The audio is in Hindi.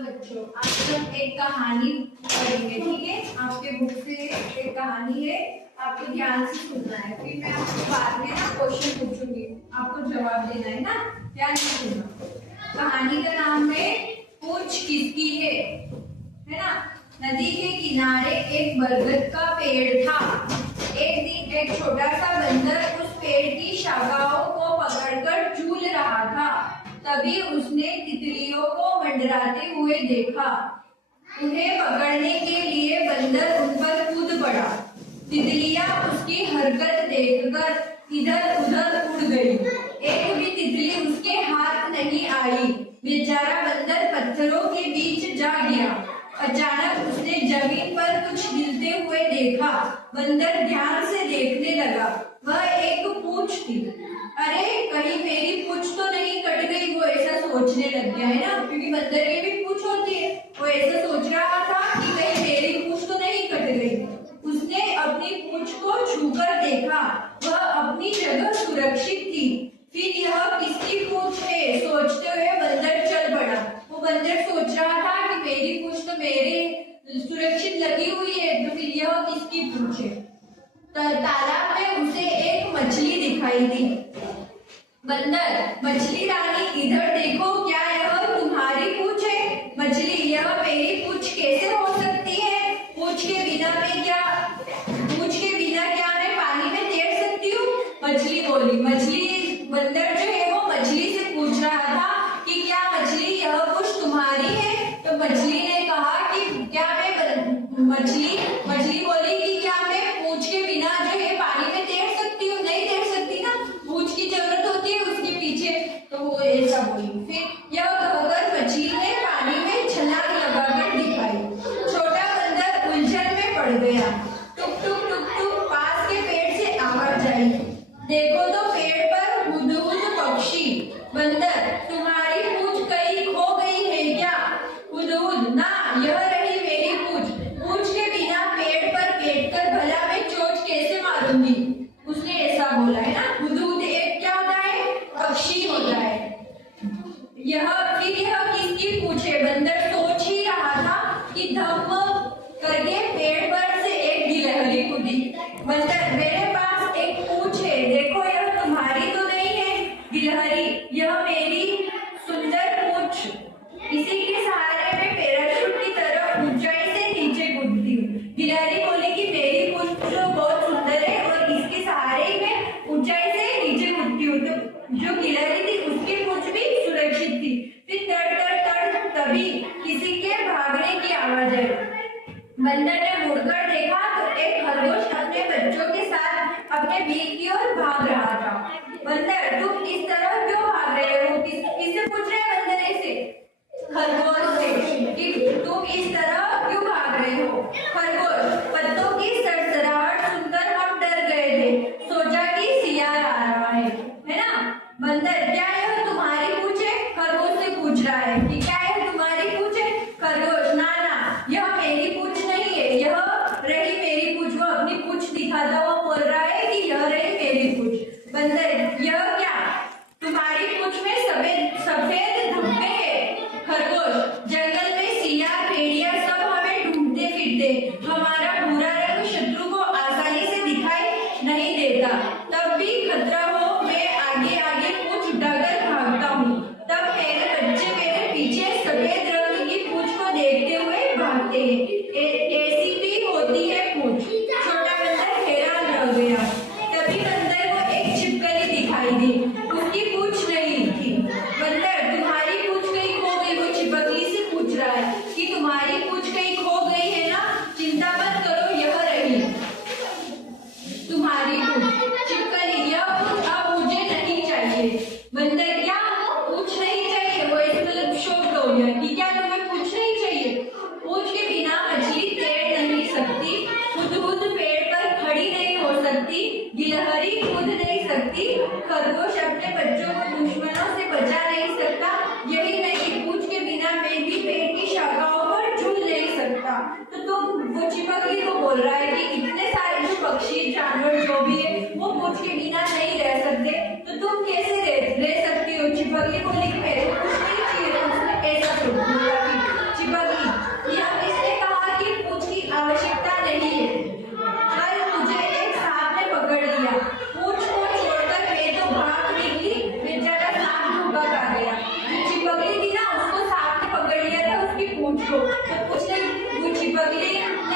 बच्चों, आज हम एक कहानी पढ़ेंगे, ठीक है। आपके बुक से एक कहानी है, आपको ध्यान से सुनना है। फिर मैं आपको बाद में ना क्वेश्चन पूछूंगी, आपको जवाब देना है ना, ध्यान से सुनना। कहानी का नाम है पूछ किसकी है ना। नदी के किनारे एक बरगद का पेड़ था। एक दिन एक छोटा सा बंदर उस पेड़ की शाखाओं को पकड़कर झूल रहा था। तभी उसने तितलियों को मंडराते हुए देखा। उन्हें पकड़ने के लिए बंदर उन पर कूद पड़ा। तितलियां उसकी हरकत देखकर इधर उधर उड़ गई। एक भी तितली उसके हाथ नहीं आई। बेचारा बंदर पत्थरों के बीच जा गिरा। अचानक उसने जमीन पर कुछ हिलते हुए देखा। बंदर ध्यान से देखने लगा। वह एक पूंछ थी। अरे, कहीं मेरी पूंछ तो नहीं कट गई, वो ऐसा सोचने लग गया है ना, क्योंकि बंदर की भी पूंछ होती है। वो ऐसा सोच रहा था कि कहीं मेरी पूंछ तो नहीं कट गई। उसने अपनी पूंछ को छूकर देखा, वह अपनी जगह सुरक्षित थी। फिर यह किसकी पूंछ है, सोचते हुए बंदर चल पड़ा। वो बंदर सोच रहा था कि मेरी पूंछ तो मेरे सुरक्षित लगी हुई है, तो फिर यह किसकी पूंछ है। तालाब में उसे एक मछली दिखाई दी। बंदर, मछली रानी इधर देखो, क्या यह तुम्हारी पूंछ है? मछली, यह मेरी पूंछ कैसे हो सकती है? पूंछ के बिना क्या मैं पानी में तैर सकती हूँ? मछली बोली। बंदर जो है वो मछली से पूछ रहा था कि क्या मछली यह पूंछ तुम्हारी है? तो मछली ने कहा कि क्या मछली बोली कि क्या मैं पूंछ के बिना जो है पानी में तैर सकती हूँ? नहीं तैर सकती ना, पूंछ की जरूरत होती है उसके पीछे। तो वो ऐसा बोली। फिर यह कहकर मछली ने पानी में छलांग लगाकर दिखाई। छोटा बंदर उलझन में पड़ गया। टुक टुक टुक टुक पास के पेड़ से आवाज आई। देखो तो पेड़ पर हुदहुद पक्षी। बंदर, तुम्हारी पूंछ कहीं खो गई है क्या? हुदहुद, ना, यह रही मेरी पूंछ। पूंछ के बिना पेड़ पर बैठकर भला मैं चोंच कैसे मारूंगी? उसने ऐसा बोला है ना। हुदहुद एक क्या होता है? पक्षी होता है। यह किसकी पूंछ है? बंदर सोच ही रहा था कि धम्म करके पेड़ पर से एक गिलहरी कूदी। बंदर, मेरे पास एक पूंछ है, देखो यह तुम्हारी तो नहीं है। गिलहरी, यह मेरी सुंदर पूंछ, इसी के सहारे मैं पैराशूट की तरह ऊंचाई से नीचे कूदती हूँ। गिलहरी बोली कि मेरी पूंछ तो बहुत सुंदर है और इसके सहारे ही मैं ऊंचाई से नीचे कूदती हूँ। तो जो गिलहरी थी उसकी पूंछ भी सुरक्षित थी। फिर तड़ तड़ तड़ तभी किसी के भागने की आवाज आई। बंदर ने मुड़कर देखा तो एक खरगोश अपने बच्चों के साथ अपने बील की ओर भाग रहा था। बंदर, तुम इस तरह क्यों भाग रहे हो? किससे पूछ रहे हैं बंदर ऐसे? खरगोश से कि तुम इस तरह क्यों भाग रहे हो? खरगोश, पत्तों की सरसराहट सुनकर हम डर गए थे, सोचा कि सियार आ रहा है ना। बंदर, क्या यह तुम्हारी पूंछ है? खरगोश से पूछ रहा है कि क्या यह तुम्हारी पूंछ है? खरगोश, ना ना, यह मेरी पूंछ नहीं है, यह रही मेरी पूंछ। वो अपनी पूंछ दिखाता हुआ बोल रहा है कि यह रही मेरी पूंछ। बंदर, यह क्या तुम्हारी पूंछ में सफेद धब्बे हैं? खरगोश, जंगल में सियार भेड़िया सब हमें ढूंढते फिरते, हमारा भूरा रंग शत्रु को आसानी से दिखाई नहीं देता। तब भी खतरा हो मैं आगे आगे पूंछ उठाकर भागता हूँ। तब मेरे बच्चे मेरे पीछे सफेद रंग की पूंछ को देखते हुए भागते हैं। ऐसी भी होती है पूंछ। छोटा बंदर हैरान रह गया। तभी बंदर को एक छिपकली दिखाई दी। उसकी पूंछ नहीं थी। बंदर, तुम्हारी पूंछ कहीं खो गई? वो छिपकली से पूछ रहा है कि तुम्हारी पूंछ कहीं खो गई है ना? चिंता मत करो, यह रही तुम्हारी पूंछ। छिपकली, यह पूंछ अब मुझे नहीं चाहिए। बंदर, क्या पूंछ नहीं चाहिए? वो ऐसे मतलब शॉक्ड हो गया कि क्या तुम्हें पूंछ नहीं चाहिए? पूंछ के बिना मछली तैर नहीं सकती, हुदहुद पेड़ पर खड़ी नहीं हो सकती, गिलहरी कूद नहीं सकती, खरगोश अपने बच्चों को दुश्मनों से बचा नहीं सकता। यही नहीं, पूंछ के बिना मैं भी पेड़ की शाखाओं पर झूल नहीं सकता। तो वो छिपकली को बोल रहा है कि इतने सारे जो पक्षी जानवर जो भी